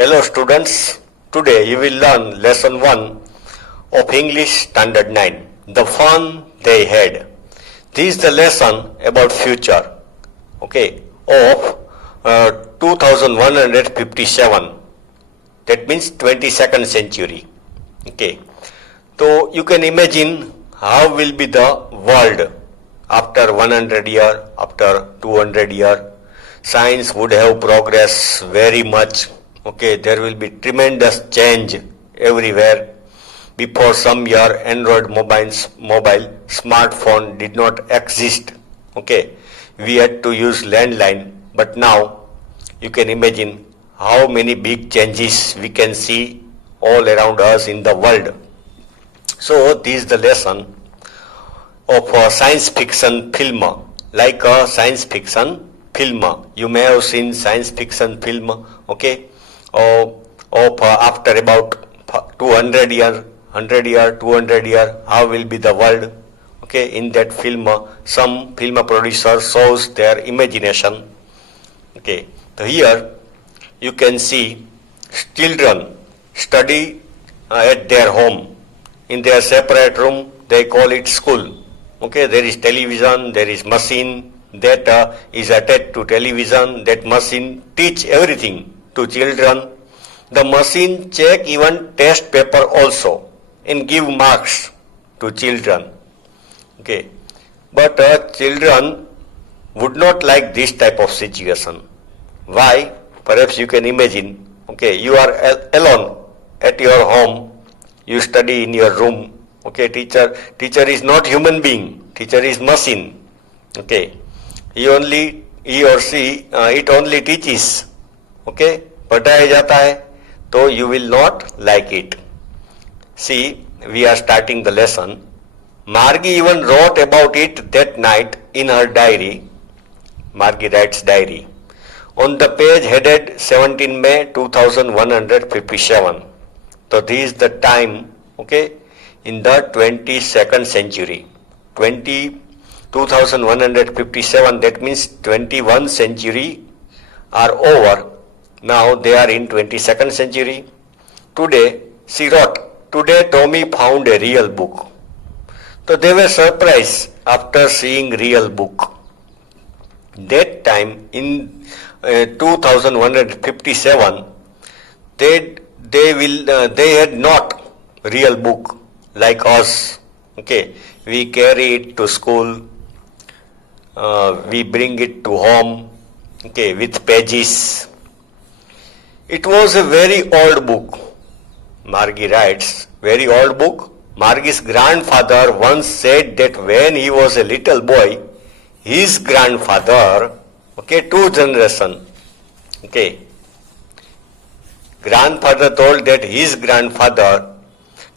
Hello students, today you will learn lesson 1 of English Standard 9, the fun they had. This is the lesson about future, of 2157, that means 22nd century. So you can imagine how will be the world after 100 year, after 200 year. Science would have progressed very much. There will be tremendous change everywhere. Before some year, Android mobile smartphone did not exist. We had to use landline, but now you can imagine how many big changes we can see all around us in the world. So this is the lesson of a science fiction film, like a science fiction film. You may have seen science fiction film, of after about 200 year, 100 year, 200 year, how will be the world. In that film, some film producer shows their imagination. So here you can see children study at their home. In their separate room, they call it school. There is television, there is machine that is attached to television. That machine teach everything to children. The machine check even test paper also and give marks to children. But children would not like this type of situation. Why? Perhaps you can imagine. You are alone at your home. You study in your room. Teacher is not human being. Teacher is machine. He or she it only teaches. पढ़ाया जाता है, तो you will not like it. See, we are starting the lesson. Margie even wrote about it that night in her diary. Margie writes diary. On the page headed 17 May 2157. So this is the time, in the 22nd century. 2157, that means 21st century are over. Now they are in 22nd century. Today, she wrote, today Tommy found a real book. So they were surprised after seeing real book. That time in 2157, they had not real book like us. We carry it to school. We bring it to home. With pages. It was a very old book. Margie writes, very old book. Margie's grandfather once said that when he was a little boy, his grandfather, two generation, grandfather told that his grandfather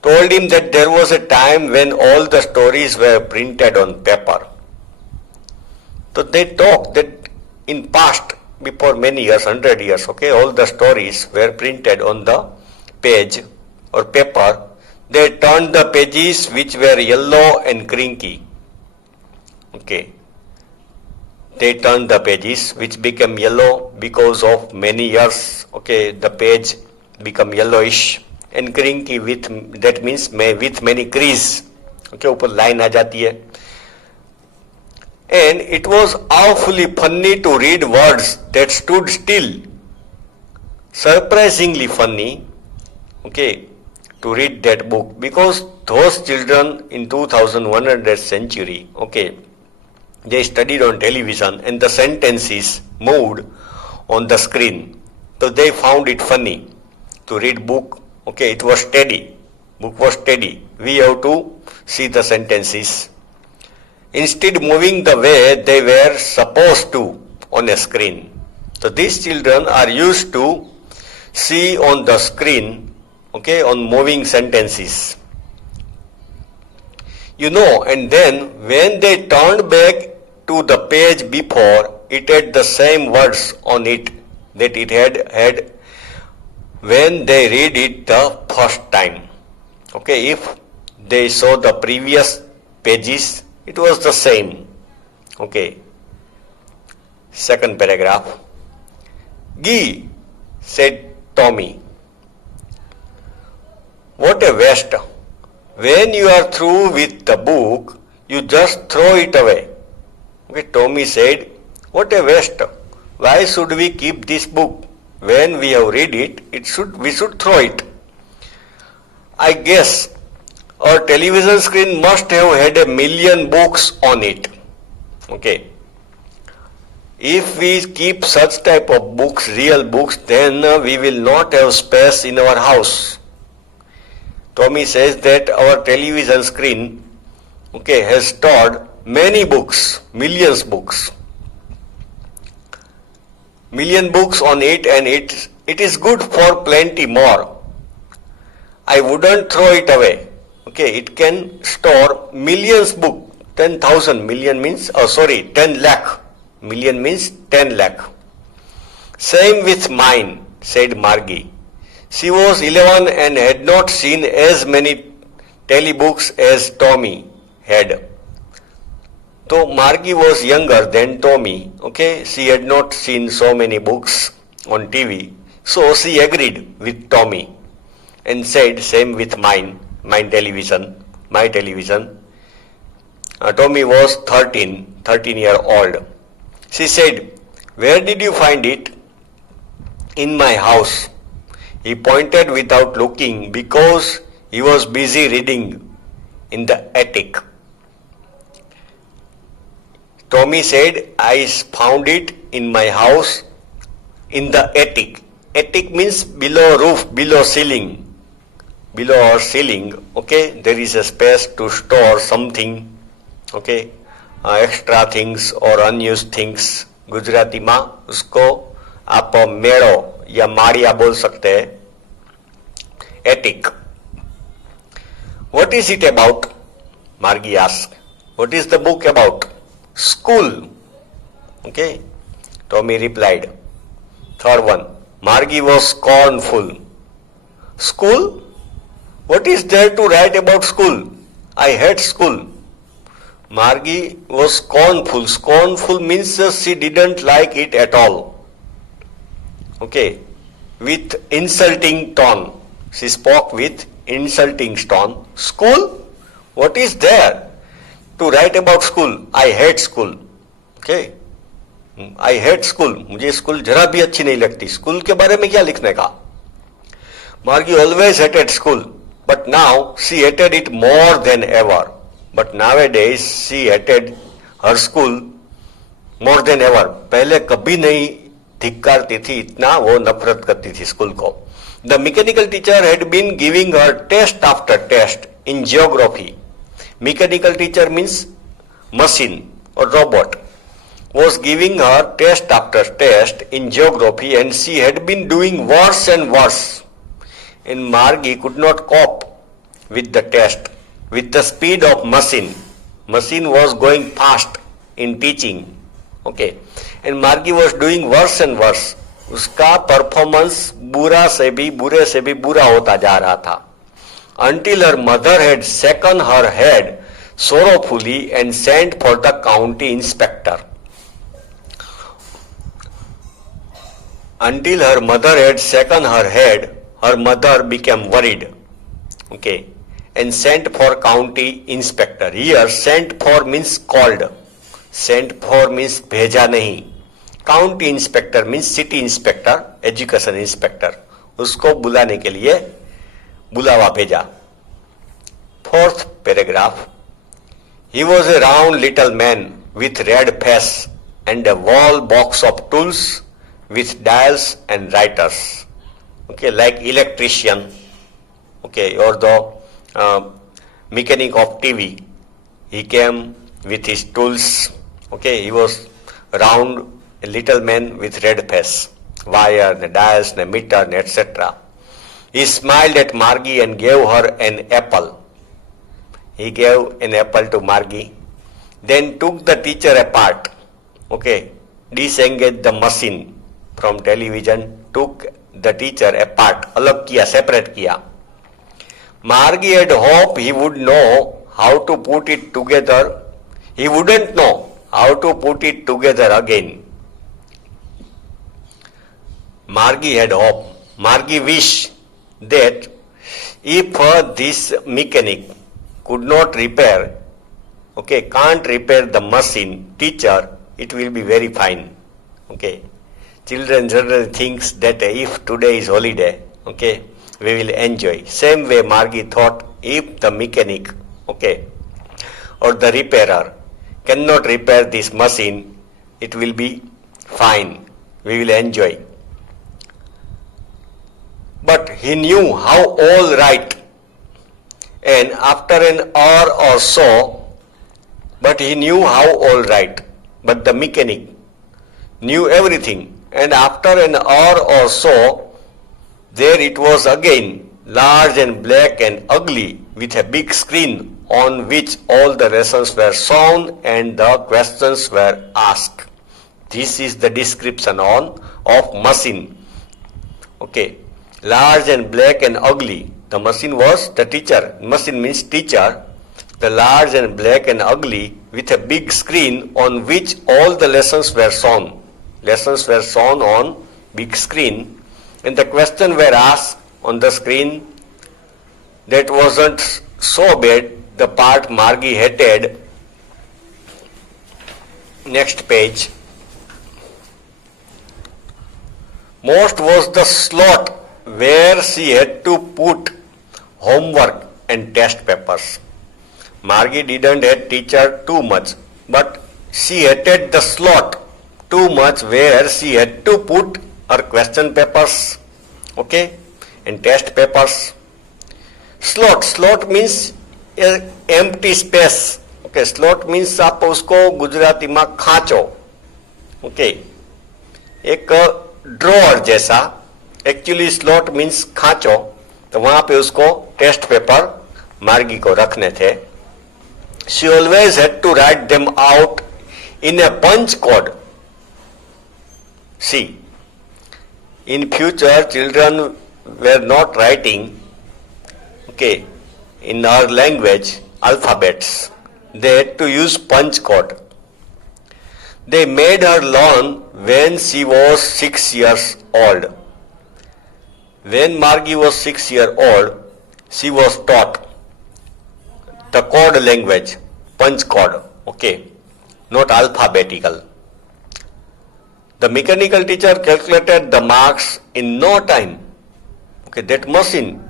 told him that there was a time when all the stories were printed on paper. So they talked that in past, before many years, 100 years, all the stories were printed on the page or paper. They turned the pages which were yellow and crinky. They turned the pages which became yellow because of many years. The page become yellowish and crinky with, that means with many crease. ऊपर line आ जाती है. And it was awfully funny to read words that stood still. Surprisingly funny, to read that book, because those children in 2100th century, they studied on television and the sentences moved on the screen. So they found it funny to read book. It was steady. Book was steady. We have to see the sentences. Instead moving the way they were supposed to on a screen. So these children are used to see on the screen, on moving sentences. And then when they turned back to the page before, it had the same words on it that it had when they read it the first time. If they saw the previous pages, it was the same. Second paragraph. Guy said Tommy. What a waste. When you are through with the book, you just throw it away. Okay, Tommy said, what a waste. Why should we keep this book? When we have read it, we should throw it. I guess our television screen must have had 1,000,000 books on it. Okay. If we keep such type of books, real books, then we will not have space in our house. Tommy says that our television screen, okay, has stored many books, millions books. 1,000,000 books on it, and it is good for plenty more. I wouldn't throw it away. Okay, it can store millions book. 10,000 million means, 10 lakh. Million means 10 lakh. Same with mine, said Margie. She was 11 and had not seen as many telebooks as Tommy had. So Margie was younger than Tommy. Okay, she had not seen so many books on TV. So she agreed with Tommy and said, same with my television. Tommy was 13-year-old. She said, where did you find it? In my house. He pointed without looking because he was busy reading in the attic. Tommy said, I found it in my house in the attic. Attic means below roof, below ceiling. Below our ceiling, okay, there is a space to store something, okay, extra things or unused things. Gujarati में उसको आप मेड़ो या माड़िया बोल सकते हैं. Attic. What is it about? Margie asked. What is the book about? School. Okay. Tommy replied. Third one. Margie was scornful. School? What is there to write about school? I hate school. Margie was scornful. Scornful means she didn't like it at all. Okay. With insulting tone. She spoke with insulting tone. School? What is there to write about school? I hate school. Okay. I hate school. मुझे school जरा भी अच्छी नहीं लगती. School के बारे में क्या लिखने का? Margie always hated school, but now she hated it more than ever. But nowadays she hated her school more than ever. पहले कभी नहीं धिक्कारती थी, इतना वो नफरत करती थी स्कूल को. The mechanical teacher had been giving her test after test in geography. Mechanical teacher means machine or robot. Was giving her test after test in geography, and she had been doing worse and worse. And Margie could not cope with the test, with the speed of machine. Machine was going fast in teaching. Okay. And Margie was doing worse and worse. उसका performance बुरे से भी बुरा होता जा रहा था. Until her mother had shaken her head sorrowfully and sent for the county inspector. Until her mother had shaken her head, her mother became worried. Okay. And sent for county inspector. Here sent for means called. Sent for means भेजा नहीं. County inspector means city inspector, education inspector, उसको बुलाने के लिए बुलावा भेजा. Fourth paragraph. He was A round little man with red face and a wall box of tools with dials and writers. Okay, like electrician, okay, or the mechanic of TV. He came with his tools. Okay, he was round, a little man with red face, wire, the dials, the meter, etc. He smiled at Margie and gave her an apple. He gave an apple to Margie, then took the teacher apart. Okay, disengaged the machine from television, took the teacher apart, अलग किया, separate किया. Margie had hoped he would know how to put it together. He wouldn't know how to put it together again. Margie had hope. Margie wished that if this mechanic could not repair, can't repair the machine, teacher, it will be very fine. Children generally thinks that if today is holiday, we will enjoy. Same way Margie thought, if the mechanic, or the repairer cannot repair this machine, it will be fine. We will enjoy. But he knew how all right, and after an hour or so, but the mechanic knew everything, and after an hour or so, there it was again, large and black and ugly, with a big screen on which all the lessons were shown and the questions were asked. This is the description of machine. Large and black and ugly. The machine was the teacher. Machine means teacher. The large and black and ugly with a big screen on which all the lessons were shown. Lessons were shown on big screen, and the question were asked on the screen. That wasn't so bad. The part Margie hated. Next page. Most was the slot where she had to put homework and test papers. Margie didn't hate teacher too much, but she hated the slot too much where she had to put her question papers, and test papers. Slot means empty space. Slot means आप उसको गुजराती में खांचो. एक drawer जैसा. Actually slot means खांचो. तो वहां पे उसको टेस्ट पेपर मार्गी को रखने थे. She always had to write them out in a punch code. See, in future children were not writing in our language alphabets. They had to use punch code. They made her learn when she was 6 years old. When Margie was 6 years old, she was taught the code language, punch code, not alphabetical. The mechanical teacher calculated the marks in no time. That machine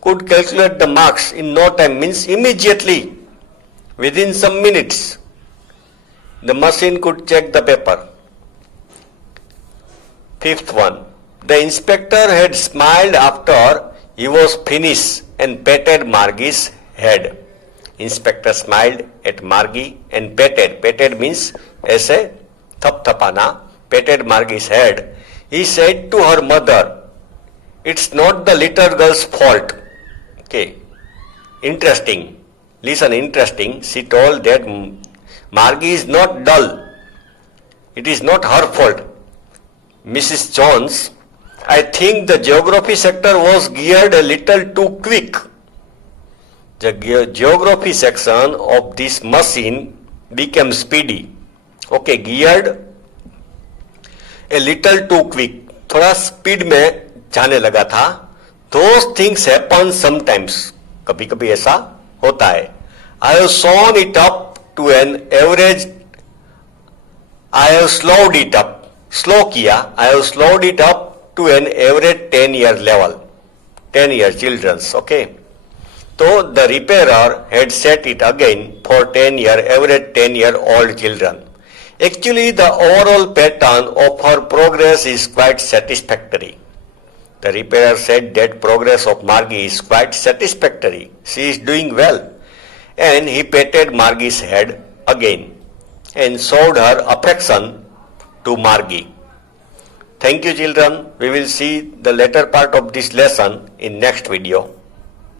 could calculate the marks in no time, means immediately, within some minutes. The machine could check the paper. Fifth one. The inspector had smiled after he was finished and patted Margie's head. Inspector smiled at Margie and patted. Patted means ऐसे थपथपाना. Patted Margie's head. He said to her mother, "It's not the little girl's fault." Interesting. Listen, interesting. She told that Margie is not dull. It is not her fault. Mrs. Jones, I think the geography sector was geared a little too quick. The geography section of this machine became speedy. Geared a little too quick. थोड़ा speed में जाने लगा था. Those things happen sometimes. कभी कभी ऐसा होता है. I have shown it up to an average. I have slowed it up. Slow किया. I have slowed it up to an average 10-year level. 10-year children's. So the repairer had set it again for 10-year average 10-year-old children. Actually, the overall pattern of her progress is quite satisfactory. The repairer said that progress of Margie is quite satisfactory. She is doing well. And he patted Margie's head again and showed her affection to Margie. Thank you, children. We will see the later part of this lesson in next video.